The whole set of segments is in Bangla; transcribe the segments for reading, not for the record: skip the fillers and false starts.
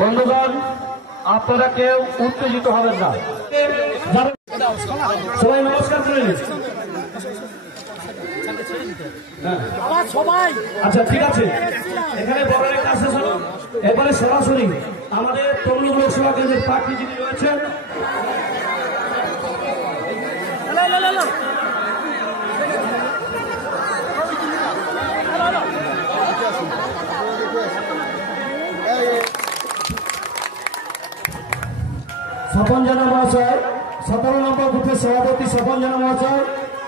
বন্ধুগণ, আপনারা কেউ উত্তেজিত হবেন না, সবাই নমস্কার করে নিন। আচ্ছা, ঠিক আছে, এখানে বড় একটা শেষ হলো। এবারে সরাসরি আমাদের তমলুক লোকসভা কেন্দ্রের প্রার্থী যিনি রয়েছেন, স্বপন জানা মহাশয়, 17 নম্বর বুথের সভাপতি স্বপন জানা মহাশয়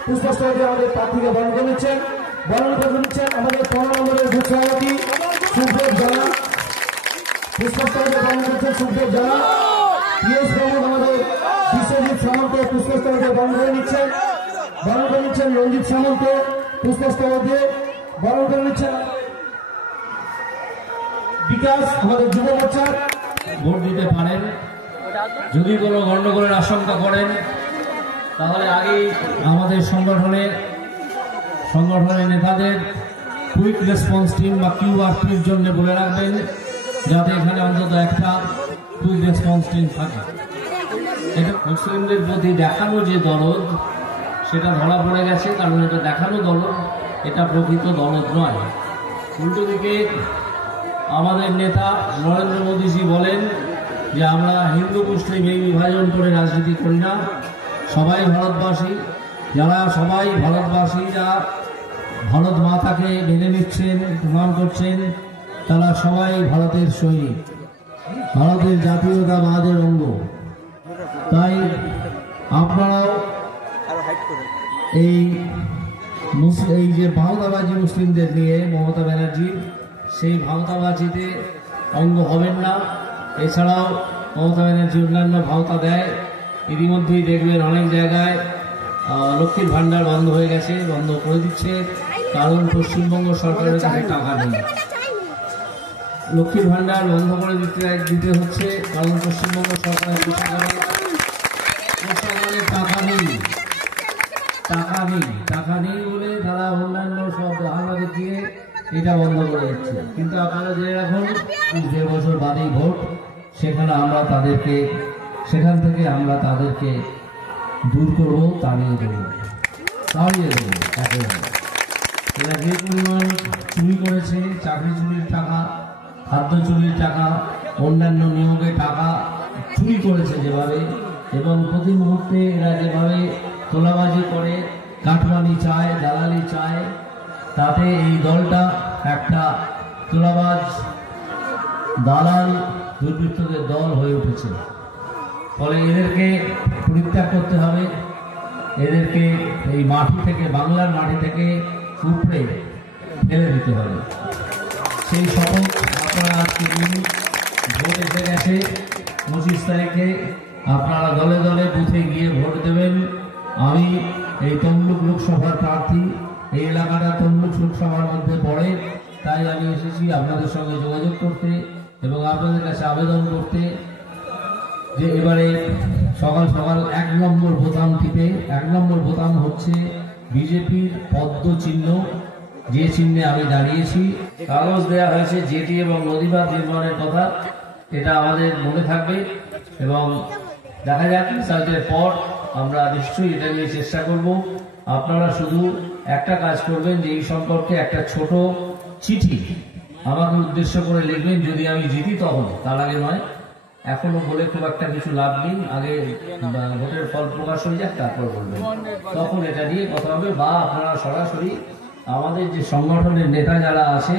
পুষ্পস্তবক দিয়ে আমাদের প্রার্থীকে বরণ করে নিচ্ছেন। আমাদের 15 নম্বরের বুথ সভাপতি সুখদেব জানা, পুষ্পস্তবক দিয়ে বরণ করছেন সুখদেব জানা। পিএস প্রমুখ আমাদের বিশ্বজিৎ সামন্ত পুষ্পস্তবক দিয়ে বরণ করে নিচ্ছেন। রঞ্জিত সামন্ত পুষ্পস্তবক দিয়ে বরণ করে নিচ্ছেন। বিকাশ আমাদের যুব মোর্চার ভোট দিতে পারেন। যদি কোনো গন্ডগোলের আশঙ্কা করেন তাহলে আগেই আমাদের সংগঠনের নেতাদের কুইক রেসপন্স টিম বা কিউআরটির জন্য বলে রাখবেন, যাতে এখানে অন্তত একটা কুইক রেসপন্স টিম থাকে। এটা মুসলিমদের প্রতি দেখানো যে দরদ সেটা ধরা পড়ে গেছে, কারণ এটা দেখানো দরদ, এটা প্রকৃত দরদ নয়। উল্টো দিকে আমাদের নেতা নরেন্দ্র মোদীজি বলেন যে আমরা হিন্দু মুসলিম এই বিভাজন করে রাজনীতি করি না, সবাই ভারতবাসী। যারা সবাই ভারতবাসী, যারা ভারত মাতাকে মেনে নিচ্ছেন, প্রমাণ করছেন, তারা সবাই ভারতের সৈনিক, ভারতের জাতীয়তাবাদের অঙ্গ। তাই আপনারাও এই যে ভাওতাবাজি মুসলিমদের নিয়ে মমতা ব্যানার্জির, সেই ভাওতাবাজিতে অঙ্গ হবেন না। এছাড়াও মমতা ব্যানার্জি অন্যান্য ভাওতা দেয়। ইতিমধ্যেই দেখবেন অনেক জায়গায় লক্ষ্মীর ভাণ্ডার বন্ধ হয়ে গেছে, বন্ধ করে দিচ্ছে, কারণ পশ্চিমবঙ্গ সরকারের কাছে টাকা নেই। লক্ষ্মীর ভাণ্ডার বন্ধ করে দিতে হচ্ছে, কারণ পশ্চিমবঙ্গ সরকারের পোশাকারে টাকা নেই বলে তারা অন্যান্য সব বাহানা দেখিয়ে এটা বন্ধ করে দিচ্ছে। কিন্তু আপনারা জেনে রাখুন, 2 বছর বাদেই ভোট, সেখান থেকে আমরা তাদেরকে দূর করবো, তাড়িয়ে দেবো। এরা যে পরিমাণ চুরি করেছে, চাকরি চুরির টাকা, খাদ্য চুরির টাকা, অন্যান্য নিয়োগে টাকা চুরি করেছে যেভাবে, এবং প্রতি মুহূর্তে এরা যেভাবে তোলাবাজি করে, কাটমানি চায়, দালালি চায়, তাতে এই দলটা একটা তোলাবাজ, দালাল, দুর্বৃত্তদের দল হয়ে উঠেছে। ফলে এদেরকে পরিত্যাগ করতে হবে, এদেরকে এই মাটি থেকে, বাংলার মাটি থেকে উপড়ে ফেলে দিতে হবে। সেই শপথ আপনারা আজকে নিন। ভোট এসে গেছে, 25 তারিখে আপনারা দলে দলে বুথে গিয়ে ভোট দেবেন। আমি এই তমলুক লোকসভার প্রার্থী, এই এলাকাটা তমলুক লোকসভার মধ্যে পড়ে, তাই আমি এসেছি আপনাদের সঙ্গে যোগাযোগ করতে এবং আপনাদের কাছে আবেদন করতে যে এবারে সকাল সকাল 1 নম্বর বোতাম টিপে, 1 নম্বর বোতাম হচ্ছে বিজেপির পদ্ম চিহ্ন, যে চিহ্নে আমি দাঁড়িয়েছি। কাগজ দেওয়া হয়েছে জেটি এবং নদীবাঁধ নির্মাণের কথা, এটা আমাদের মনে থাকবে এবং দেখা যাক রেজাল্টের পর আমরা নিশ্চয়ই এটা নিয়ে চেষ্টা করব। আপনারা শুধু একটা কাজ করবেন যে এই সম্পর্কে একটা ছোট চিঠি আমাকে উদ্দেশ্য করে লিখবেন, যদি আমি জিতি তখন, তার আগে নয়। এখনো বলে খুব একটা কিছু লাভ নেই, আগে ভোটের ফল প্রকাশ হয়ে যাক তারপর বলবেন, তখন এটা নিয়ে কথা হবে। বা আপনারা সরাসরি আমাদের যে সংগঠনের নেতা যারা আছে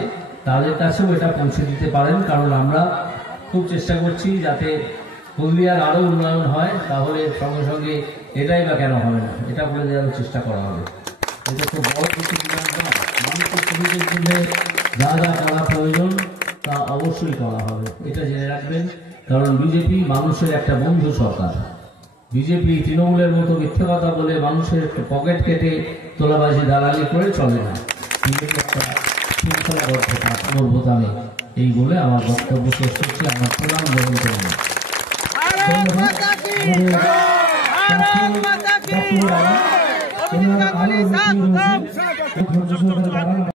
তাদের কাছেও এটা পৌঁছে দিতে পারেন, কারণ আমরা খুব চেষ্টা করছি যাতে হলদিয়ার আরো উন্নয়ন হয়। তাহলে সঙ্গে সঙ্গে এটাই বা কেন হবে না, এটা বলে দেওয়ার চেষ্টা করা হবে। এটা তো বড় কিছু বিধান নয়, মানুষের সুবিধের জন্য যা যা করা প্রয়োজন তা অবশ্যই করা হবে, এটা জেনে রাখবেন। কারণ বিজেপি মানুষের একটা বন্ধু সরকার। বিজেপি তৃণমূলের মতো মিথ্যে কথা বলে মানুষের পকেট কেটে তোলাবাজি দালালি করে চলে না। বিজেপি একটা শৃঙ্খলাবদ্ধতা বোতামে, এই বলে আমার বক্তব্য শেষ করছি। আমার প্রণাম গ্রহণ করবেন। ধন্যবাদ।